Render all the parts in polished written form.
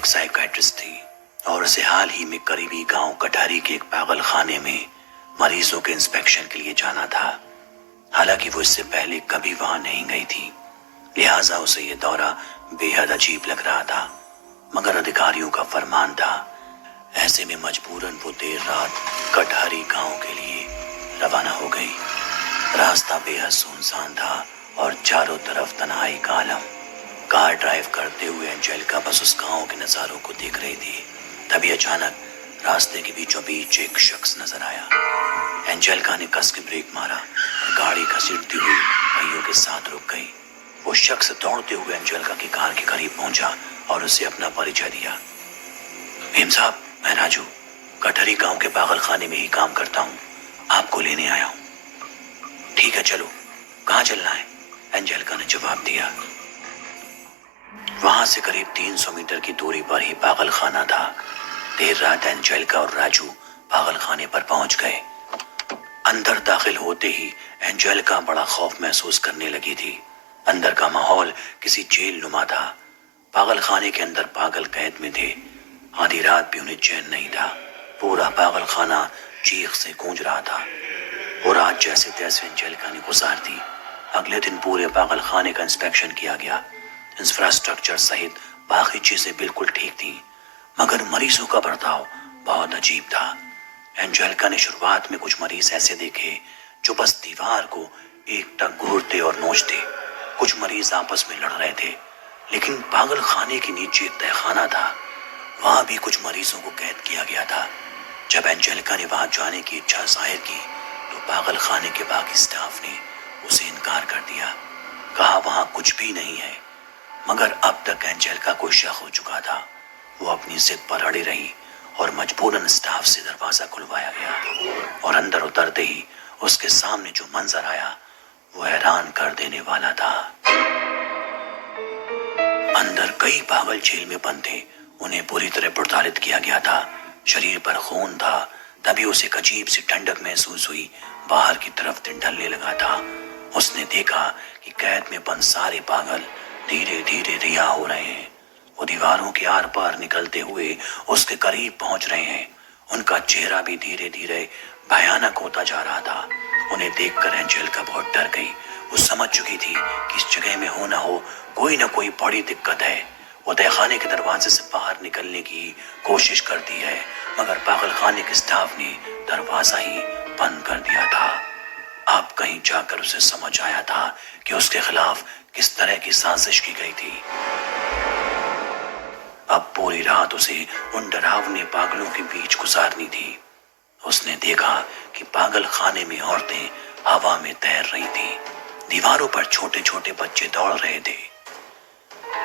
एक साइकियाट्रिस्ट थी और उसे हाल ही में करीबी गांव कटारी के एक पागल खाने में मरीजों के इंस्पेक्शन के लिए जाना था। हालांकि वो इससे पहले कभी वहां नहीं गई थी, लिहाजा उसे ये दौरा बेहद अजीब लग रहा था, मगर अधिकारियों का फरमान था। ऐसे में मजबूरन वो देर रात कटहरी गांव के लिए रवाना हो गई। रास्ता बेहद सुनसान था और चारों तरफ तन्हाई का आलम। कार ड्राइव करते हुए एंजेलिका बस उस गांव के नजारों को देख रही थी। तभी अचानक रास्ते के बीचों बीच एक शख्स नजर आया। एंजेलिका ने कस के ब्रेक मारा और गाड़ी घसीटती हुई पहियों के साथ रुक गई। वो शख्स दौड़ते हुए एंजेलिका की कार के करीब पहुंचा और उसे अपना परिचय दिया। भीम साहब, मैं राजू कटहरी गांव के पागल खाने में ही काम करता हूँ, आपको लेने आया हूँ। ठीक है, चलो, कहाँ चलना है? एंजेलिका ने जवाब दिया। वहां से करीब 300 मीटर की दूरी पर ही पागल खाना था। देर रात एंजेलिका और राजू पागल खाने पर पहुंच गए। अंदर दाखिल होते ही एंजेलिका बड़ा खौफ महसूस करने लगी थी। अंदर का माहौल किसी जेल नुमा था। पागल खाने के अंदर पागल कैद में थे। आधी रात भी उन्हें चैन नहीं था। पूरा पागल खाना चीख से गूंज रहा था। वो रात जैसे तैसे एंजेलिका ने गुजार दी। अगले दिन पूरे पागल खाने का इंस्पेक्शन किया गया। इंफ्रास्ट्रक्चर सहित बाकी चीजें बिल्कुल ठीक थी, मगर मरीजों का बर्ताव बहुत अजीब था। एंजेलिका ने शुरुआत में कुछ मरीज ऐसे देखे जो बस दीवार को एकटक घूरते और नोचते। कुछ मरीज आपस में लड़ रहे थे, लेकिन पागल खाने के नीचे एक तहखाना था, वहां भी कुछ मरीजों को कैद किया गया था। जब एंजेलिका ने वहां जाने की इच्छा जाहिर की तो पागल खाने के बाकी स्टाफ ने उसे इनकार कर दिया। कहा वहां कुछ भी नहीं है, मगर अब तक एंजेलिका को शक हो चुका था। वो अपनी जिद पर अड़ी रही और मजबूरन स्टाफ से दरवाजा खुलवाया गया और अंदर उतरते ही उसके सामने जो मंजर आया वो हैरान कर देने वाला था। अंदर कई पागल जेल में बंद थे। उन्हें पूरी तरह प्रताड़ित किया गया था। शरीर पर खून था। तभी उसे एक अजीब सी ठंडक महसूस हुई। बाहर की तरफ दिन ढलने लगा था। उसने देखा कि कैद में बंद सारे पागल धीरे धीरे रिहा हो रहे हैं। वो दीवारों के आर पार निकलते हुए उसके करीब पहुंच रहे हैं। उनका चेहरा भी धीरे धीरे भयानक होता जा रहा था। उन्हें देखकर एंजेलिका बहुत डर गई। वो समझ चुकी थी कि इस जगह में हो ना कोई बड़ी दिक्कत है। वो तहखाने के दरवाजे से बाहर निकलने की कोशिश करती है, मगर पागल खाने के स्टाफ ने दरवाजा ही बंद कर दिया था। अब कहीं जाकर उसे समझ आया था कि उसके खिलाफ किस तरह की साजिश की गई थी। अब पूरी रात उसे उन डरावने पागलों के बीच गुजारनी थी। उसने देखा कि पागल खाने में औरतें हवा में तैर रही थी। दीवारों पर छोटे छोटे बच्चे दौड़ रहे थे।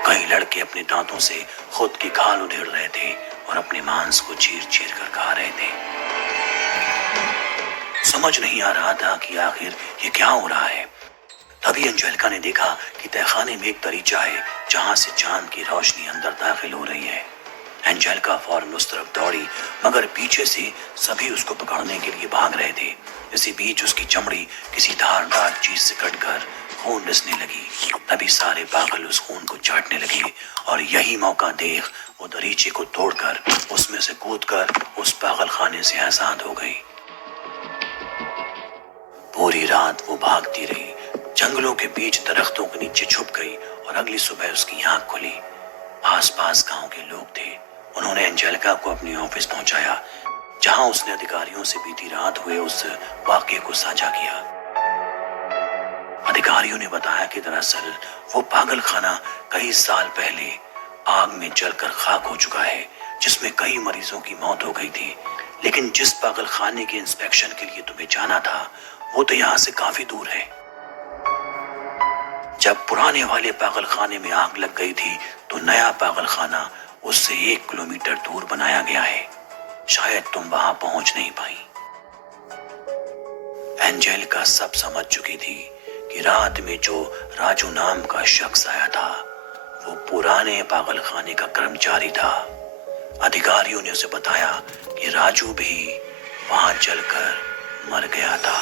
कई लड़के अपने दांतों से खुद की खाल उधेड़ रहे थे और अपने मांस को चीर चीर कर खा रहे थे। समझ नहीं आ रहा था कि आखिर ये क्या हो रहा है। तभी एंजेलिका ने देखा कि तहखाने में एक दरीचा है जहां से चांद की रोशनी अंदर दाखिल हो रही है। एंजेलिका फौरन उस तरफ दौड़ी, मगर पीछे से सभी उसको पकड़ने के लिए भाग रहे थे। इसी बीच उसकी चमड़ी किसी धारदार चीज से कटकर खून रिसने लगी। तभी सारे पागल उस खून को चाटने लगे और यही मौका देख वो दरीचे को तोड़कर उसमें से कूदकर उस पागल खाने से आजाद हो गई। पूरी रात वो भागती रही, जंगलों के बीच दरख्तों के नीचे छुप गई और अगली सुबह उसकी आंख खुली। आसपास गांव के लोग थे। उन्होंने एंजेलिका को अपने ऑफिस पहुंचाया, जहां उसने अधिकारियों से बीती रात हुए उस वाकये को साझा किया। अधिकारियों ने बताया कि दरअसल वो पागल खाना कई साल पहले आग में जलकर खाक हो चुका है, जिसमें कई मरीजों की मौत हो गई थी। लेकिन जिस पागल खाने के इंस्पेक्शन के लिए तुम्हें जाना था वो तो यहाँ से काफी दूर है। जब पुराने वाले पागल खाने में आग लग गई थी तो नया पागल खाना उससे 1 किलोमीटर दूर बनाया गया है। शायद तुम वहां पहुंच नहीं पाई। एंजेलिका सब समझ चुकी थी कि रात में जो राजू नाम का शख्स आया था वो पुराने पागल खाने का कर्मचारी था। अधिकारियों ने उसे बताया कि राजू भी वहां जलकर मर गया था।